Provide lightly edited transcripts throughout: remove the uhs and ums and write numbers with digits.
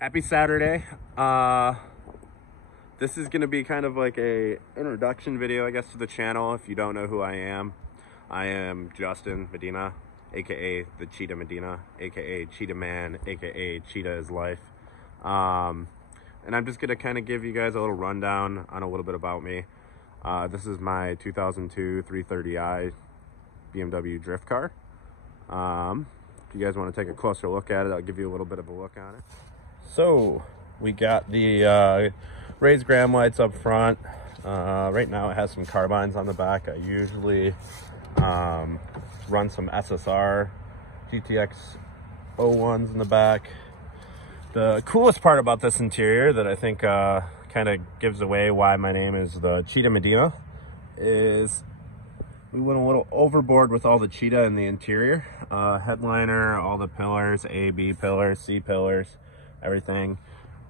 Happy Saturday. This is going to be kind of like a introduction video, I guess, to the channel. If you don't know who I am Justin Medina, aka the Cheetah Medina, aka Cheetah Man, aka Cheetah is Life. And I'm just going to kind of give you guys a little rundown on a little bit about me. This is my 2002 330i BMW drift car. If you guys want to take a closer look at it, I'll give you a little bit of a look on it. So we got the raised gram lights up front. Right now it has some carbines on the back. I usually run some SSR GTX 01s in the back. The coolest part about this interior that I think kind of gives away why my name is the Cheetah Medina is we went a little overboard with all the Cheetah in the interior. Headliner, all the pillars, A, B pillars, C pillars, everything.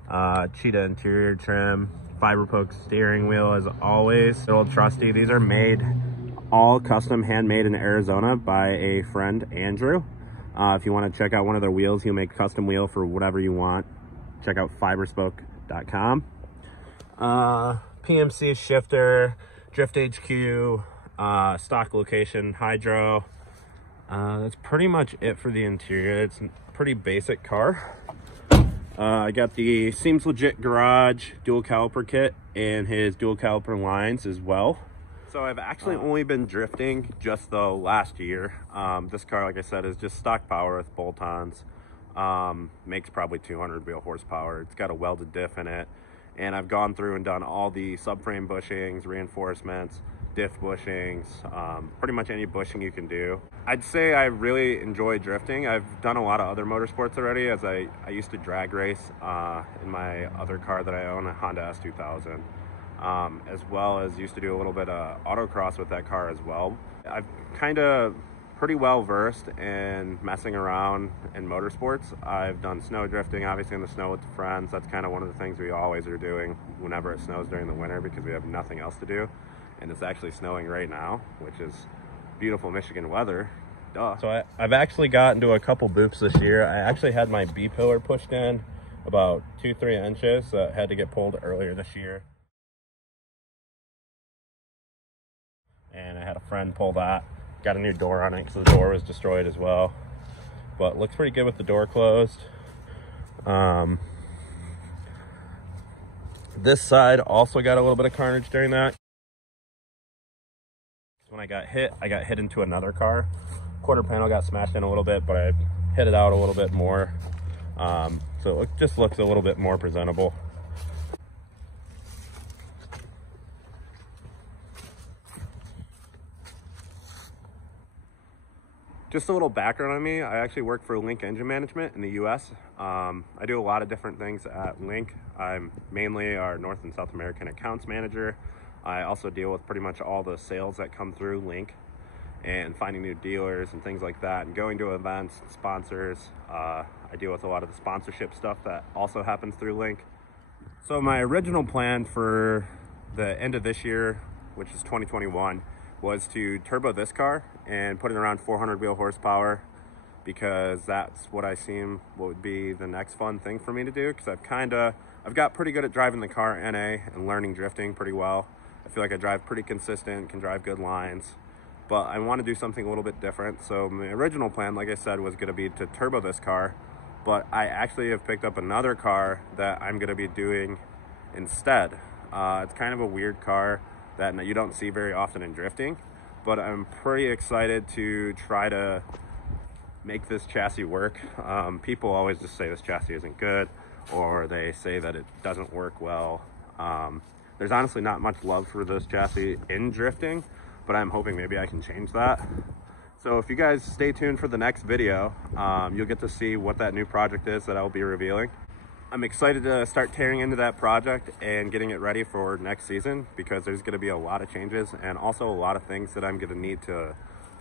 Cheetah interior trim, fiber poke steering wheel as always. They're all trusty. These are made all custom, handmade in Arizona by a friend, Andrew. If you want to check out one of their wheels, he'll make custom wheel for whatever you want. Check out fiberspoke.com. PMC shifter, drift HQ, stock location, hydro. That's pretty much it for the interior. It's a pretty basic car. I got the Seems Legit Garage dual caliper kit and his dual caliper lines as well. So I've actually only been drifting just the last year. This car, like I said, is just stock power with bolt-ons. Makes probably 200 wheel horsepower. It's got a welded diff in it. And I've gone through and done all the subframe bushings, reinforcements, diff bushings, pretty much any bushing you can do. I'd say I really enjoy drifting. I've done a lot of other motorsports already, as I used to drag race in my other car that I own, a Honda S2000, as well as used to do a little bit of autocross with that car as well. I've kind of pretty well versed in messing around in motorsports. I've done snow drifting, obviously in the snow with friends. That's kind of one of the things we always are doing whenever it snows during the winter, because we have nothing else to do. And it's actually snowing right now, which is beautiful Michigan weather. Duh. So I've actually gotten to a couple boops this year. I actually had my B pillar pushed in about 2-3 inches that had to get pulled earlier this year. And I had a friend pull that. Got a new door on it because the door was destroyed as well. But looks pretty good with the door closed. This side also got a little bit of carnage during that. When I got hit into another car. Quarter panel got smashed in a little bit, but I hit it out a little bit more. So it just looks a little bit more presentable. Just a little background on me. I actually work for Link Engine Management in the US. I do a lot of different things at Link. I'm mainly our North and South American accounts manager. I also deal with pretty much all the sales that come through Link and finding new dealers and things like that, and going to events, sponsors. I deal with a lot of the sponsorship stuff that also happens through Link. So my original plan for the end of this year, which is 2021, was to turbo this car and put it around 400 wheel horsepower, because that's what I seem would be the next fun thing for me to do, because I've got pretty good at driving the car NA and learning drifting pretty well. I feel like I drive pretty consistent, can drive good lines, but I want to do something a little bit different. So my original plan, like I said, was going to be to turbo this car, but I actually have picked up another car that I'm going to be doing instead. It's kind of a weird car that you don't see very often in drifting, but I'm pretty excited to try to make this chassis work. People always just say this chassis isn't good, or they say that it doesn't work well. There's honestly not much love for this chassis in drifting, but I'm hoping maybe I can change that. So if you guys stay tuned for the next video, you'll get to see what that new project is that I'll be revealing. I'm excited to start tearing into that project and getting it ready for next season, because there's going to be a lot of changes and also a lot of things that I'm going to need to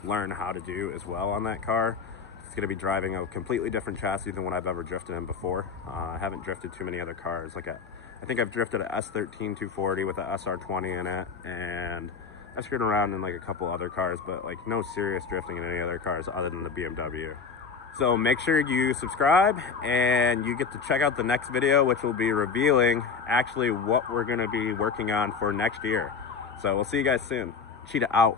learn how to do as well on that car. It's going to be driving a completely different chassis than what I've ever drifted in before. I haven't drifted too many other cars. I think I've drifted a S13 240 with a SR20 in it, and I screwed around in like a couple other cars, but like no serious drifting in any other cars other than the BMW. So make sure you subscribe and you get to check out the next video, which will be revealing actually what we're going to be working on for next year. So we'll see you guys soon. Cheetah out.